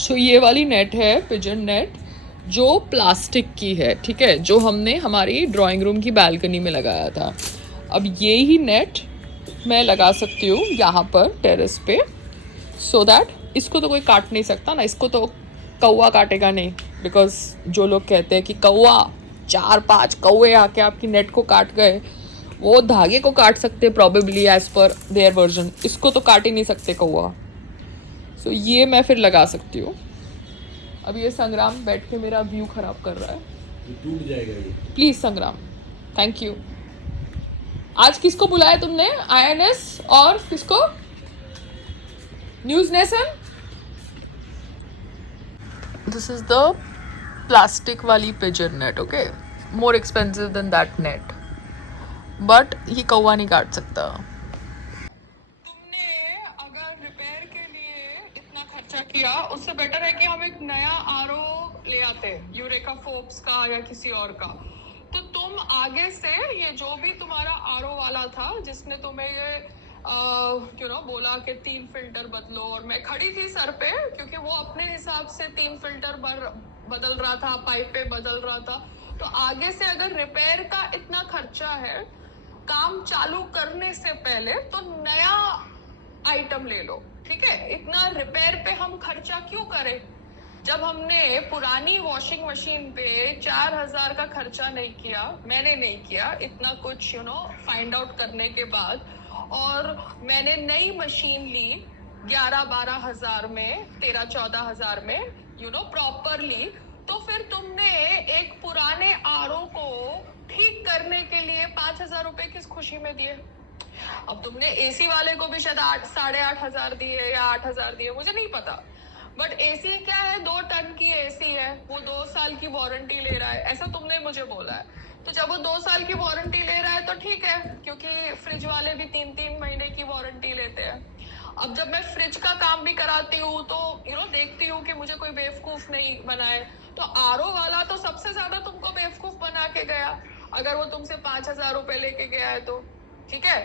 सो ये वाली नेट है पिजन नेट, जो प्लास्टिक की है, ठीक है, जो हमने हमारी ड्राइंग रूम की बालकनी में लगाया था। अब ये ही नेट मैं लगा सकती हूँ यहाँ पर टेरेस पे, सो दैट इसको तो कोई काट नहीं सकता ना, इसको तो कौवा काटेगा नहीं, बिकॉज जो लोग कहते हैं कि कौवा 4-5 कौवे आके आपकी नेट को काट गए, वो धागे को काट सकते प्रॉबेबली एज पर देयर वर्जन, इसको तो काट ही नहीं सकते कौवा। सो ये मैं फिर लगा सकती हूँ। अब ये संग्राम बैठ के मेरा व्यू खराब कर रहा है, टूट जाएगा ये। प्लीज संग्राम, थैंक यू। आज किसको बुलाया तुमने, INS और किसको, news nation? This is the plastic वाली pigeon net, okay, more expensive than that net, but ये कौवा नहीं काट सकता। तुमने अगर रिपेयर के लिए इतना खर्चा किया, उससे बेटर है कि हम एक नया RO ले आते, यूरेका फोर्ब्स का या किसी और का। तो तुम आगे से ये जो भी तुम्हारा RO वाला था, जिसने तुम्हें ये बोला कि 3 फिल्टर बदलो, और मैं खड़ी थी सर पे, क्योंकि वो अपने हिसाब से 3 फिल्टर बदल रहा था, पाइपें बदल रहा था। तो आगे से अगर रिपेयर का इतना खर्चा है, काम चालू करने से पहले तो नया आइटम ले लो, ठीक है। इतना रिपेयर पे हम खर्चा क्यों करें, जब हमने पुरानी वॉशिंग मशीन पे 4000 का खर्चा नहीं किया, मैंने नहीं किया इतना कुछ फाइंड आउट करने के बाद, और मैंने नई मशीन ली 11-12 हजार में, 13-14 हजार में, प्रॉपरली। तो फिर तुमने एक पुराने RO को ठीक करने के लिए 5000 रुपए किस खुशी में दिए? अब तुमने AC वाले को भी शायद 8-8.5 हजार दिए या 8 हजार दिए, मुझे नहीं पता, बट AC क्या है, 2 टन की AC है, वो 2 साल की वारंटी ले रहा है, ऐसा तुमने मुझे बोला है। तो जब वो 2 साल की वारंटी ले रहा है तो ठीक है, क्योंकि फ्रिज वाले भी 3-3 महीने की वारंटी लेते हैं। अब जब मैं फ्रिज का काम भी कराती हूँ तो देखती हूँ कि मुझे कोई बेवकूफ नहीं बनाए। तो RO वाला तो सबसे ज्यादा तुमको बेवकूफ बना के गया, अगर वो तुमसे 5000 रुपए लेके गया है तो, ठीक है।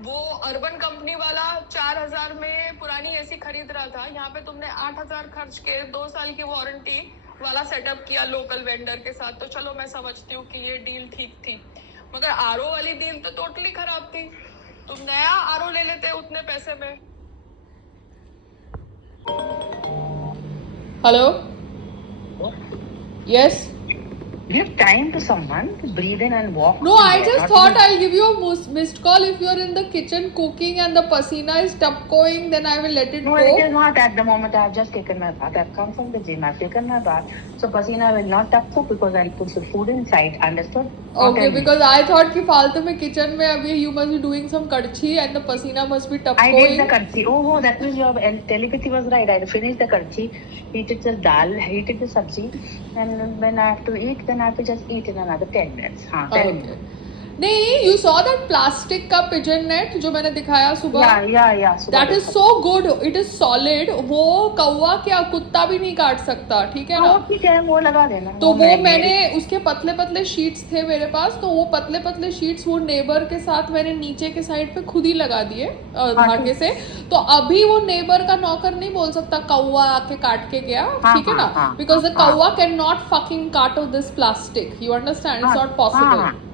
वो अर्बन कंपनी वाला 4000 में पुरानी AC खरीद रहा था, यहाँ पे तुमने 8000 खर्च के 2 साल की वारंटी वाला सेटअप किया लोकल वेंडर के साथ। तो चलो मैं समझती हूँ कि ये डील ठीक थी, मगर RO वाली डील तो टोटली खराब थी। तुम नया RO ले लेते उतने पैसे में। Hello, yes, Give time to someone to breathe in and walk. no, I just thought I'll give you a missed call if you're in the kitchen cooking and the pasina is going, then I will let it No, go. it is not at the moment. I have just taken my bath. I've come from the gym. I've taken my bath. So pasina will not touch food because I'll put the food inside. Understood? Okay, because I thought कि फालतू में kitchen में अभी you must be doing some kadchi and the pasina must be I did going. the kadchi. Oh, that was your telepathy was right. I finished the kadchi, heated the dal, heated the sabzi, and when I have to eat, then I have to just eat in another 10 minutes. हाँ, 10 minutes. नहीं, you saw that plastic का pigeon net जो मैंने दिखाया सुबह? Yeah. That is so good. It is solid. वो कौवा क्या कुत्ता भी नहीं काट सकता, ठीक है ना? ठीक है, वो लगा देना। तो वो मैंने उसके पतले पतले शीट्स थे मेरे पास, तो वो पतले पतले शीट्स वो नेबर के साथ मैंने नीचे के साइड पे खुद ही लगा दिए धागे से। तो अभी वो नेबर का नौकर नहीं बोल सकता कौवा आके काट के गया, ठीक है ना? बिकॉज द कौवा कैन नॉट फकिंग काट this plastic, you understand, it's not possible,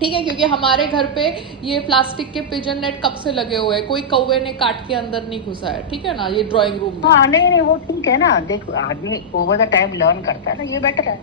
ठीक है। क्योंकि हमारे घर पे ये प्लास्टिक के पिजन नेट कब से लगे हुए हैं, कोई कौवे ने काट के अंदर नहीं घुसा है, ठीक है ना, ये ड्राइंग रूम में। हाँ, नहीं वो ठीक है ना, देखो आदमी ओवर द टाइम लर्न करता है ना, ये बेटर है।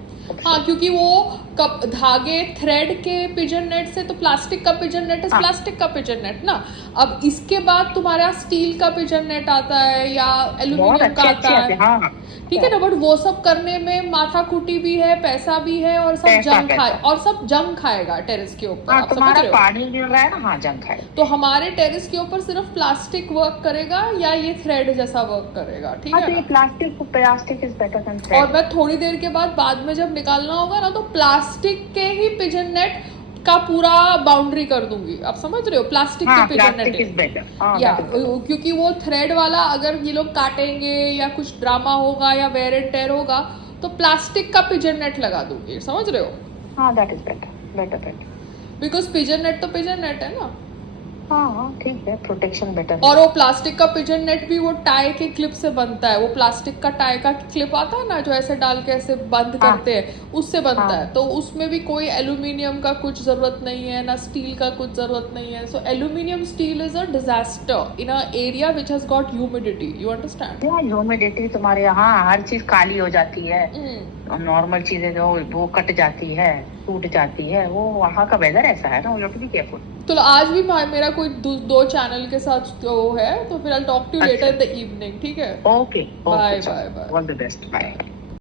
हाँ, क्योंकि वो धागे थ्रेड के पिजन नेट से, तो प्लास्टिक का पिजन नेट है, प्लास्टिक का पिजन नेट ना। अब इसके बाद तुम्हारा स्टील का पिजन नेट आता है या एल्यूमिनियम का आता है, हाँ, ठीक है ना, बट वो सब करने में माथा कुटी भी है, पैसा भी है, और सब जंग खाए, और सब जंग खाएगा टेरेस के ऊपर। हाँ, तुम्हारा पानी गिर रहा है ना, हाँ, जंग खाएगा। तो हमारे टेरेस के ऊपर सिर्फ प्लास्टिक वर्क करेगा या ये थ्रेड जैसा वर्क करेगा, ठीक है ना? Plastic is better than thread. और मैं थोड़ी देर के बाद में जब निकालना होगा ना, तो प्लास्टिक के ही पिजन नेट का पूरा बाउंड्री कर दूंगी, आप समझ रहे हो? प्लास्टिक के पिजन नेट या क्योंकि वो थ्रेड वाला अगर ये लोग काटेंगे या कुछ ड्रामा होगा या वेयर एंड टेयर होगा, तो प्लास्टिक का पिजन नेट लगा दूंगी, समझ रहे हो? हाँ, that is better. Because pigeon net तो पिजन नेट है ना। हाँ ठीक है, प्रोटेक्शन बेटर और वो प्लास्टिक का पिजन नेट भी वो टाई के क्लिप से बनता है, वो प्लास्टिक का टाई का क्लिप आता है ना जो ऐसे डाल के ऐसे बंद हाँ करते हैं, उससे बनता हाँ है। तो उसमें भी कोई एल्यूमिनियम का कुछ जरूरत नहीं है ना स्टील का कुछ जरूरत नहीं है। So aluminium steel is a disaster in a area which has got humidity, you understand. यार ह्यूमिडिटी तुम्हारे यहाँ हर चीज काली हो जाती है, नॉर्मल चीजें जो वो कट जाती है, टूट जाती है, वो वहाँ का वेदर ऐसा है ना, you have to be careful. तो आज भी मेरा कोई दो चैनल के साथ वो है, तो फिर I talk to later in the evening, ठीक है। Okay bye okay, bye bye. All the best, bye.